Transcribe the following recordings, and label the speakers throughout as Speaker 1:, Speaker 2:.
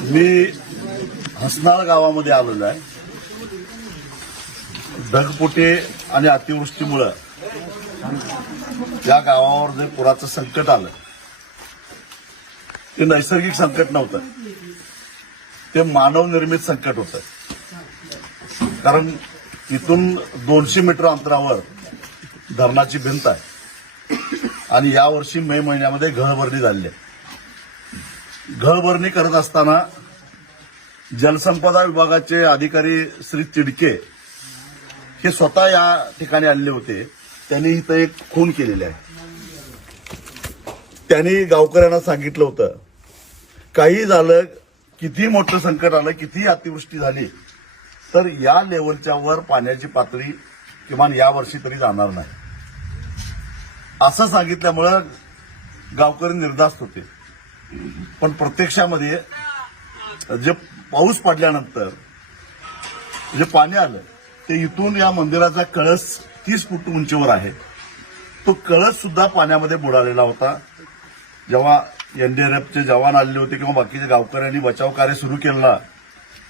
Speaker 1: मी हसनाळ गावामध्ये आलेलो आहे. ढगपुटे आणि अतिवृष्टीमुळं या गावावर जे पुराचं संकट आलं ते नैसर्गिक संकट नव्हतं. ते मानवनिर्मित संकट होतं. कारण इथून दोनशे मीटर अंतरावर धरणाची भिंत आहे. आणि यावर्षी मे महिन्यामध्ये घरभरणी झाली आहे. घळभरणी करत असताना जलसंपदा विभागाचे अधिकारी श्री तिडके हे स्वतः या ठिकाणी आणले होते. त्यांनी इथं एक खून केलेली आहे. त्यांनी गावकऱ्यांना सांगितलं होतं काही झालं किती मोठं संकट आलं किती अतिवृष्टी झाली तर या लेवलच्या वर पाण्याची पातळी किमान या वर्षी तरी जाणार नाही. असं सांगितल्यामुळं गावकरी निर्धास्त होते. पण प्रत्यक्षामध्ये जे पाऊस पडल्यानंतर जे पाणी आलं ते इथून या मंदिराचा कळस तीस फूट उंचीवर आहे. तो कळस सुद्धा पाण्यामध्ये बुडालेला होता. जेव्हा एनडीआरएफचे जवान आलेले होते किंवा बाकीच्या गावकऱ्यांनी बचाव कार्य सुरू केला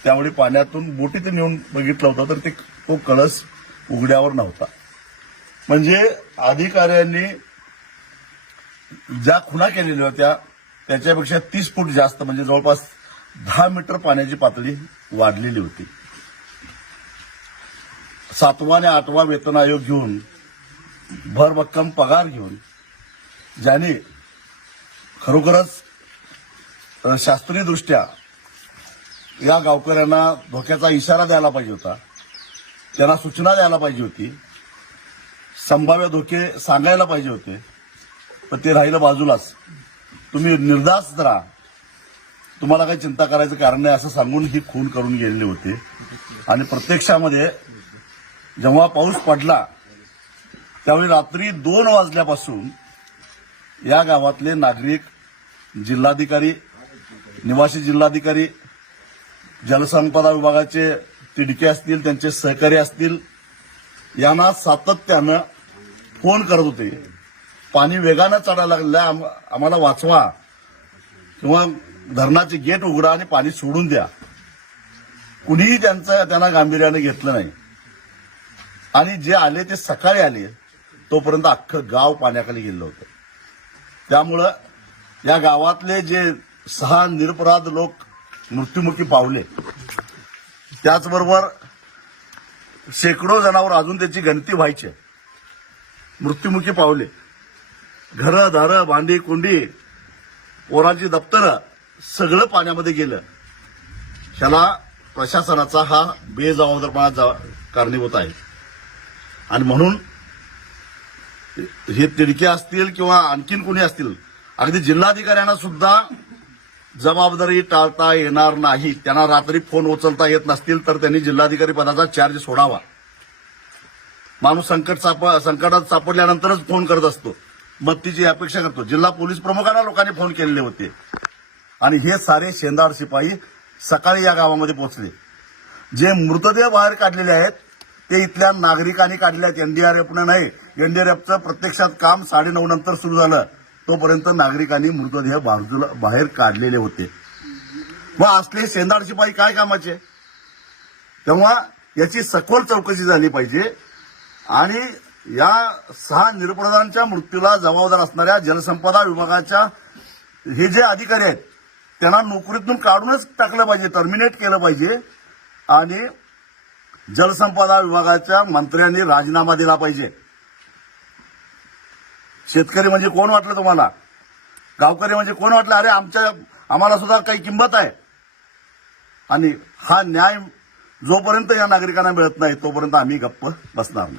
Speaker 1: त्यामुळे पाण्यातून बोटीत नेऊन बघितलं होतं तर ते तो कळस उघड्यावर नव्हता. म्हणजे अधिकाऱ्यांनी ज्या खुणा केलेल्या होत्या त्याच्यापेक्षा तीस फूट जास्त म्हणजे जवळपास दहा मीटर पाण्याची पातळी वाढलेली होती. सातवा आणि आठवा वेतन आयोग घेऊन भरभक्कम पगार घेऊन ज्याने खरोखरच शास्त्रीयदृष्ट्या या गावकऱ्यांना धोक्याचा इशारा द्यायला पाहिजे होता. त्यांना सूचना द्यायला पाहिजे होती. संभाव्य धोके सांगायला पाहिजे होते. पण ते राहिलं बाजूलाच. तुम्ही निर्धास्त राहा तुम्हाला काही चिंता करायचं कारण नाही असं सांगून ही खून करून गेलेले होते. आणि प्रत्यक्षामध्ये जेव्हा पाऊस पडला त्यावेळी रात्री दोन वाजल्यापासून या गावातले नागरिक जिल्हाधिकारी निवासी जिल्हाधिकारी जलसंपदा विभागाचे तिडके असतील त्यांचे सहकारी असतील यांना सातत्यानं फोन करत होते. पाणी वेगानं चढायला लागलं आम- आम्हाला वाचवा. किंवा धरणाचे गेट उघडा आणि पाणी सोडून द्या. कुणीही त्यांचं त्यांना गांभीर्याने घेतलं नाही. आणि जे आले ते सकाळी आले तोपर्यंत अख्खं गाव पाण्याखाली गेलं होतं. त्यामुळं या गावातले जे सहा निरपराध लोक मृत्युमुखी पावले त्याचबरोबर शेकडो जणांवर अजून त्याची गणती व्हायची मृत्युमुखी पावले. घरं दारं भांडी कुंडी पोरांची दप्तरं सगळं पाण्यामध्ये गेलं. ह्याला प्रशासनाचा हा बेजबाबदारपणा जा- कारणीभूत आहे. आणि म्हणून हे तिडके असतील किंवा आणखीन कोणी असतील अगदी जिल्हाधिकाऱ्यांना सुद्धा जबाबदारी टाळता येणार नाही. त्यांना रात्री फोन उचलता येत नसतील तर त्यांनी जिल्हाधिकारी पदाचा चार्ज सोडावा. माणूस संकट साप संकटात सापडल्यानंतरच फोन करत असतो. मदतीची अपेक्षा करतो. जिल्हा पोलीस प्रमुखांना लोकांनी फोन केलेले होते. आणि हे सारे शेंदाड शिपाई सकाळी या गावामध्ये पोहोचले. जे मृतदेह बाहेर काढलेले आहेत ते इथल्या नागरिकांनी काढले आहेत. एनडीआरएफनं नाही एनडीआरएफचं प्रत्यक्षात काम साडेनऊ नंतर सुरू झालं. तोपर्यंत नागरिकांनी मृतदेह बाजूला बाहेर काढलेले होते. मग असले शेंदाड शिपाई काय कामाचे? तेव्हा याची सखोल चौकशी झाली पाहिजे. आणि या सहा निरपराधांच्या मृत्यूला जबाबदार असणाऱ्या जलसंपदा विभागाच्या हे जे अधिकारी आहेत त्यांना नोकरीतून काढूनच टाकलं पाहिजे टर्मिनेट केलं पाहिजे. आणि जलसंपदा विभागाच्या मंत्र्यांनी राजीनामा दिला पाहिजे. शेतकरी म्हणजे कोण वाटलं तुम्हाला? गावकरी म्हणजे कोण वाटलं? अरे आमच्या आम्हाला सुद्धा काही किंमत आहे. आणि हा न्याय जोपर्यंत या नागरिकांना मिळत नाही तोपर्यंत आम्ही गप्प बसणार नाही.